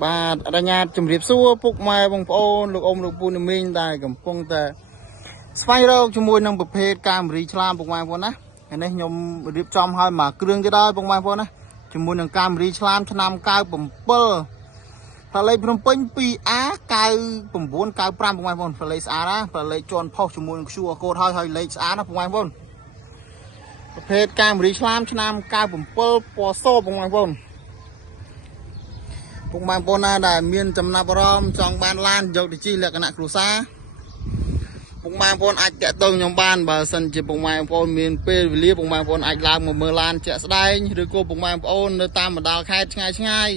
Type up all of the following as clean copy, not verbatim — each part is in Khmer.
បាទអរញ្ញាតជំរាបសួរពុកម៉ែបងប្អូនលោកអ៊ំលោកពូនមីងដែលកំពុងតែស្វែងរកជាមួយនឹងប្រភេទកាមេរីឆ្លាមពុកម៉ែបងប្អូនណាថ្ងៃនេះខ្ញុំរៀបចំឲ្យមកគ្រឿងទៀតហើយពុកម៉ែបងប្អូនណាជាមួយនឹងកាមេរីឆ្លាមឆ្នាំ97ផ្លេចភ្នំពេញ 2A 9995ពុកម៉ែបងប្អូនផ្លេចស្អាតណាផ្លេចជន់ផុសជាមួយនឹង QR code ហើយលេខស្អាតណាពុកម៉ែបងប្អូនប្រភេទកាមេរីឆ្លាមឆ្នាំ97ពណ៌សពុកម៉ែបងប្អូនពុកម៉ែបងប្អូនណាដែលមានចំណាប់អារម្មណ៍ចង់បានឡានយកទៅជិះលក្ខណៈគ្រួសារពុកម៉ែបងប្អូនអាចតាក់ទងខ្ញុំបានបើសិនជាពុកម៉ែបងប្អូនមានពេលវេលាពុកម៉ែបងប្អូនអាចឡើងមកមើលឡានជាក់ស្ដែងឬក៏ពុកម៉ែបងប្អូននៅតាមបណ្ដាលខេត្តឆ្ងាយ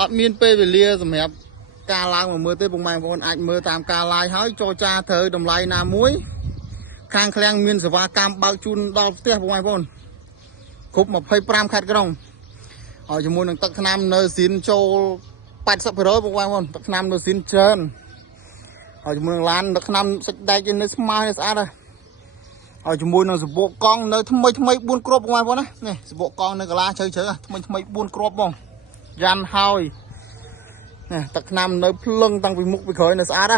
អត់មានពេលវេលាសម្រាប់ការឡើងមកមើលទេពុកម៉ែបងប្អូនអាចមើលតាមការ live ហើយចរចាត្រូវតម្លៃណាមួយខាងឃ្លាំងមានសេវាកម្មបើកជូនដល់ផ្ទះពុកម៉ែបងប្អូនគ្រប់25ខេត្តក្រុងហើយជាមួយនឹងទឹកថ្នាំនៅស៊ីនចូល 80% ពុកម៉ែបងប្អូនទឹកថ្នាំនៅស៊ីនច្រើនហើយជាមួយនឹងឡានទឹកថ្នាំសាច់ដែកនៅស្មើស្អាតហើយជាមួយនឹងសបកកង់នៅថ្មី4គ្រាប់ពុកម៉ែបងប្អូនណានេះសបកកង់នៅកន្លះជ្រៅថ្មី4គ្រាប់បងយ៉ាន់ហើយនេះទឹកថ្នាំនៅភ្លឹងតាំងពីមុខពីក្រោយនៅស្អាត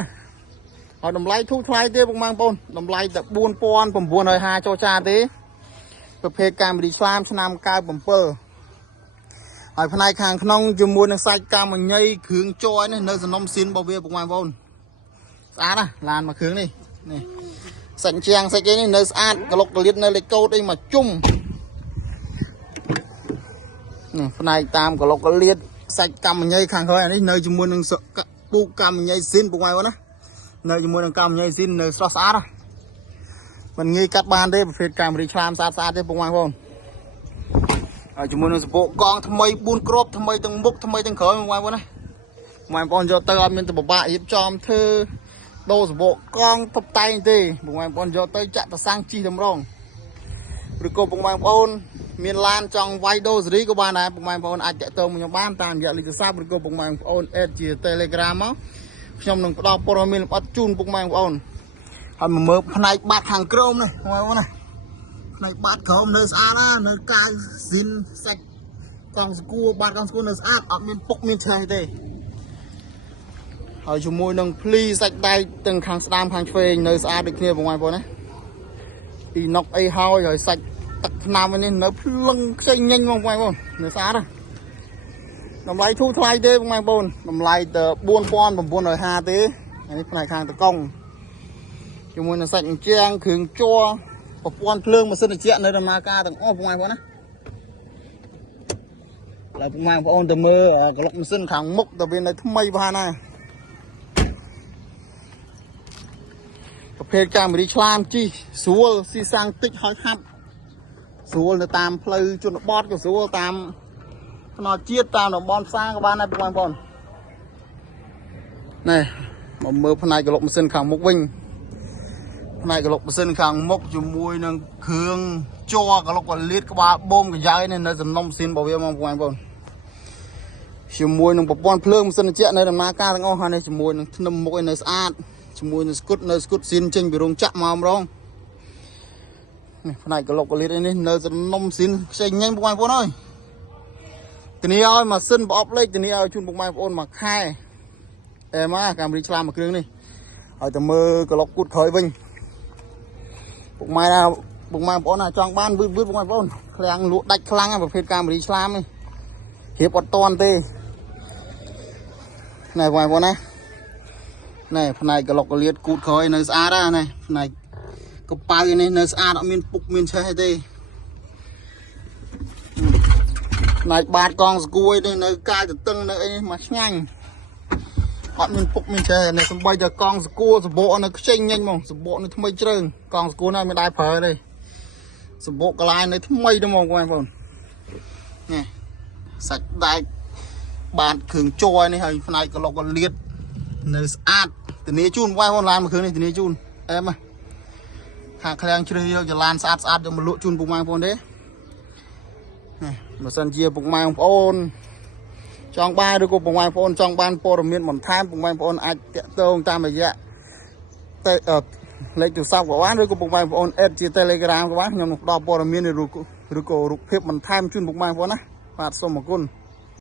ហើយតម្លៃធូរថ្លៃទេពុកម៉ែបងប្អូនតម្លៃតែ 4950 ចរចាទេប្រភេទកាមេរីឆ្លាមឆ្នាំ97ហើយផ្នែកខាងក្នុងជាមួយនឹងសាច់កាមញ៉ៃគ្រឿងចយនេះនៅសំណុំស៊ីនរបស់វាពុកម៉ែបងប្អូនស្អាតណាឡានមកគ្រឿងនេះសាច់ជាងសាច់នេះនៅស្អាតក្លុកកលៀតនៅលេខកូដអីមកជុំនេះផ្នែកតាមក្លុកកលៀតសាច់កាមញ៉ៃខាងក្រោយនេះនៅជាមួយនឹងពូកកាមញ៉ៃស៊ីនពុកម៉ែបងប្អូនណានៅជាមួយនឹងកាមញ៉ៃស៊ីននៅស្រស់ស្អាតមិនងាយកាត់បានទេប្រភេទកាមេរីឆ្លាមស្អាតទេពុកម៉ែបងប្អូនហើយជាមួយនឹងសបកកង់ថ្មី4គ្រាប់ថ្មីទាំងមុខថ្មីទាំងក្រោយបងប្អូនណាបងប្អូនយកទៅអត់មានទៅពិបាករៀបចំធ្វើដូរសបកកង់តុបតែងទេបងប្អូនយកទៅចាក់ប្រសាំងជីតម្រងឬក៏បងប្អូនមានឡានចង់វាយដូរសេរីក៏បានដែរបងប្អូនអាចតាក់ទងខ្ញុំបានតាមរយៈលេខទូរស័ព្ទឬក៏បងប្អូនអេតជា Telegram មកខ្ញុំនឹងផ្ដល់ព័ត៌មានលម្អិតជូនបងប្អូនហើយមកមើលផ្នែកបាតខាងក្រោមនេះបងប្អូនណាផ្នែកបាតក្រោមនៅស្អាតណានៅកាយស៊ីនសាច់កង់ស្គួរបាតកង់ស្គួរនៅស្អាតអត់មានពុកមានឆ្លេះទេហើយជាមួយនឹងភ្លីសាច់ដែកទាំងខាងស្ដាំខាងឆ្វេងនៅស្អាតដូចគ្នាបងប្អូនណាពីណុកអីហើយសាច់ទឹកថ្នាំនេះនៅភ្លឹងខ្ចីញញបងប្អូននៅស្អាតណាតម្លៃធូរថ្លៃទេបងប្អូនតម្លៃតែ 4950 ទេនេះផ្នែកខាងតកង់ជាមួយនឹងសាច់អញ្ចាំងគ្រឿងជ័រប្រព័ន្ធភ្លើងម៉ាស៊ីនត្រជាក់នៅដំណើរការទាំងអស់បងប្អូនណាហើយបងប្អូនទៅមើលក្លុកម៉ាស៊ីនខាងមុខទៅវានៅថ្មីបានណាប្រភេទកាមេរីឆ្លាមជីស្រួលស៊ីសាំងតិចហើយហាប់ស្រួលនៅតាមផ្លូវជនបទក៏ស្រួលតាមថ្នល់ជាតិតាមតំបន់ផ្សារក៏បានដែរបងប្អូននេះមកមើលផ្នែកក្លុកម៉ាស៊ីនខាងមុខវិញផ្នែកក្លុកម៉ាស៊ីនខាងមុខជាមួយនឹងគ្រឿងជ័រក្លុកកលៀតក្បាលបូមកញ្ចើនេះនៅសំណុំស៊ីនរបស់វាបងប្អូនជាមួយនឹងប្រព័ន្ធភ្លើងម៉ាស៊ីនត្រជាក់នៅដំណើរការទាំងអស់ហើយនេះជាមួយនឹងធ្នឹមមុខឯនៅស្អាតជាមួយនឹងស្គុតស៊ីនចេញពីរោងចក្រមកម្ដងនេះផ្នែកក្លុកកលៀតនេះនៅសំណុំស៊ីនខ្ចីញញបងប្អូនអើយធានាឲ្យម៉ាស៊ីនប្រអប់លេខធានាឲ្យជូនបងប្អូនមួយខែអេមកកាមេរីឆ្លាមមួយគ្រឿងនេះហើយទៅមើលក្លុកគូតក្រោយវិញពុកម៉ែបងប្អូនណាចង់បានវឺតបងប្អូនឃ្លាំងលក់ដាច់ខ្លាំងប្រភេទកាមេរីឆ្លាមនេះរៀបអត់តាន់ទេណែបងប្អូនណាណែផ្នែកក្លុកកលៀតគូតក្រោយនៅស្អាតណាផ្នែកកប៉ៅនេះនៅស្អាតអត់មានពុកមានឆេះទេផ្នែកបាតកង់ស្គួយនេះនៅកាយទទឹងនៅអីមកឆ្ងាញ់អត់មានពុកមានឆេះនេះសំបីតែកង់ស្គួរសបកនៅខ្ចីញញហ្មងសបកនៅថ្មីជ្រើងកង់ស្គួរនេះមិនដែរប្រើទេសបកកន្លែងនៅថ្មីទេហ្មងបងប្អូននេះសាច់ដែកបាតគ្រឿងជ័រនេះហើយផ្នែកក្លុកកលៀតនៅស្អាតធានាជូនបងប្អូនឡានមួយគ្រឿងនេះធានាជូនអែមខាងឃ្លាំងជ្រើសយកចលានស្អាតយកមកលក់ជូនពុកម៉ែបងប្អូនទេនេះបើសិនជាពុកម៉ែបងប្អូនចង់បានឬក៏បងប្អូនចង់បានព័ត៌មានបន្ថែមបងប្អូនអាចតាក់ទងតាមរយៈលេខទូរស័ព្ទក៏បានឬក៏បងប្អូនអេតជា Telegram ក៏បានខ្ញុំនឹងផ្ដល់ព័ត៌មានឬក៏រូបភាពបន្ថែមជូនបងប្អូនណាបាទសូមអរគុណ